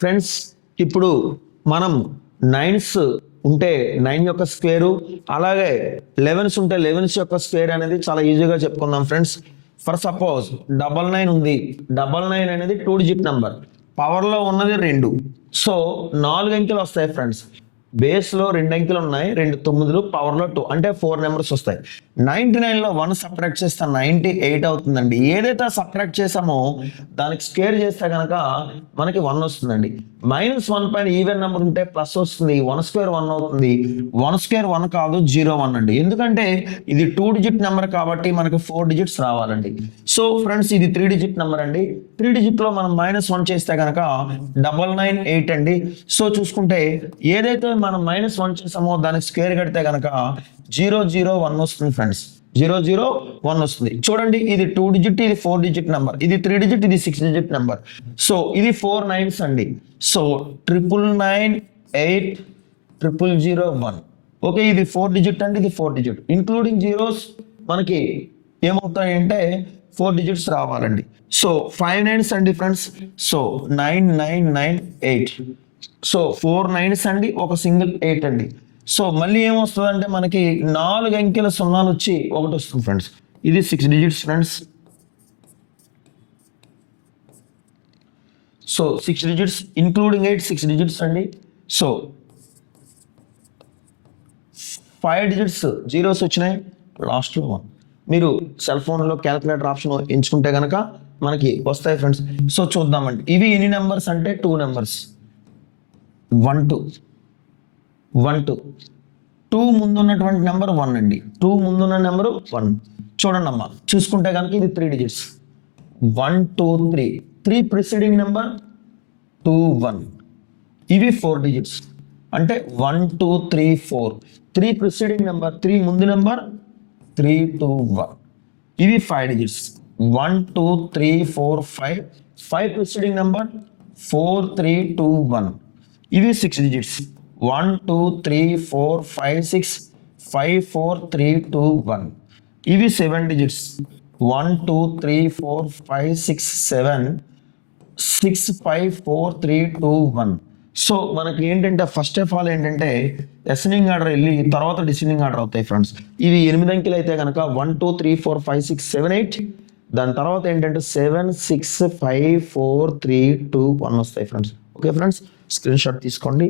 Friends ఇప్పుడు మనం nines ఉంటే 9 యొక్క స్క్వేరు, అలాగే 11s ఉంటే 11s యొక్క స్క్వేర్ అనేది చాలా ఈజీగా చెప్పుకుందాం ఫ్రెండ్స్. ఫర్ సపోజ్ 99 ఉంది. 99 అనేది 2 డిజిట్ నెంబర్, పవర్లో ఉన్నది 2, సో 4 అంకెలు వస్తాయి ఫ్రెండ్స్. బేస్లో 2 అంకెలు ఉన్నాయి, 2 9లు, పవర్లో 2 అంటే 4 నెంబర్స్ వస్తాయి. 99లో 1 సబ్ట్రాక్ట్ చేస్తే 98 అవుతుందండి. ఏదైతే సబ్ట్రాక్ట్ చేసామో దానికి స్క్వేర్ చేస్తే కనుక మనకి 1 వస్తుందండి. -1 పైన ఈవెన్ నెంబర్ ఉంటే ప్లస్ వస్తుంది, 1 స్క్వేర్ 1 అవుతుంది. 1 స్క్వేర్ 1 కాదు, 01 అండి. ఎందుకంటే ఇది 2 డిజిట్ నెంబర్ కాబట్టి మనకు 4 డిజిట్స్ రావాలండి. సో ఫ్రెండ్స్ ఇది 3 డిజిట్ నెంబర్ అండి. 3 డిజిట్లో మనం -1 చేస్తే కనుక 998 అండి. సో చూసుకుంటే ఏదైతే మనం -1 చేసామో దానికి స్క్వేర్ కడితే కనుక 001 వస్తుంది ఫ్రెండ్స్. 001 వస్తుంది. చూడండి ఇది 2 డిజిట్, ఇది 4 డిజిట్ నెంబర్, ఇది 3 డిజిట్, ఇది 6 డిజిట్ నెంబర్. సో ఇది 4 9s అండి. సో 9980001. ఓకే, ఇది 4 డిజిట్ అండి, ఇది 4 డిజిట్ ఇంక్లూడింగ్ జీరోస్ మనకి ఏమవుతాయంటే 4 డిజిట్స్ రావాలండి. సో 5 9s అండి ఫ్రెండ్స్. సో 9998. సో 4 9s అండి, ఒక సింగిల్ 8 అండి. సో మళ్ళీ ఏమొస్తుందంటే మనకి 4 అంకెల సున్నాలు వచ్చి 1 వస్తుంది ఫ్రెండ్స్. ఇది 6 digits friends. So 6 digits including 8 6 digits అండి. సో 5 డిజిట్స్ జీరోస్ వచ్చినాయి, లాస్ట్లో 1. మీరు సెల్ ఫోన్లో క్యాలిక్యులేటర్ ఆప్షన్ ఎంచుకుంటే కనుక మనకి వస్తాయి ఫ్రెండ్స్. సో చూద్దామండి ఇవి ఎన్ని నెంబర్స్ అంటే 2 నెంబర్స్. 1 2 1 2 2 ముందున్నటువంటి నెంబర్ 1 అండి. 2 ముందున్న నెంబరు 1. చూడండి అమ్మా, చూసుకుంటే కనుక ఇది 3 డిజిట్స్. 1 2 3 3 preceding number 2 1. ఇవి 4 డిజిట్స్ అంటే 1 2 3 4. 3 ప్రిసీడింగ్ నెంబర్, 3 ముందు నెంబర్ 3 2 1. ఇవి 5 డిజిట్స్. 1 2 3 4 5. 5 preceding number 4 3 2 1. ఇవి 6 డిజిట్స్. 1 2 3 4 5 6. 5 4 3 2 1. ఇవి 7 డిజిట్స్. 1 2 3 4 5 6 7. 6 5 4 3 2 1. సో మనకి ఏంటంటే ఫస్ట్ ఆఫ్ ఆల్ ఏంటంటే అసెండింగ్ ఆర్డర్ వెళ్ళి తర్వాత డిసెండింగ్ ఆర్డర్ అవుతాయి ఫ్రెండ్స్. ఇవి 8 అంకెలు అయితే కనుక 1 2 3 4 5 6 7 8. దాని తర్వాత ఏంటంటే 7 6 5 4 3 2 1 వస్తాయి friends. Okay friends, screen shot తీసుకోండి.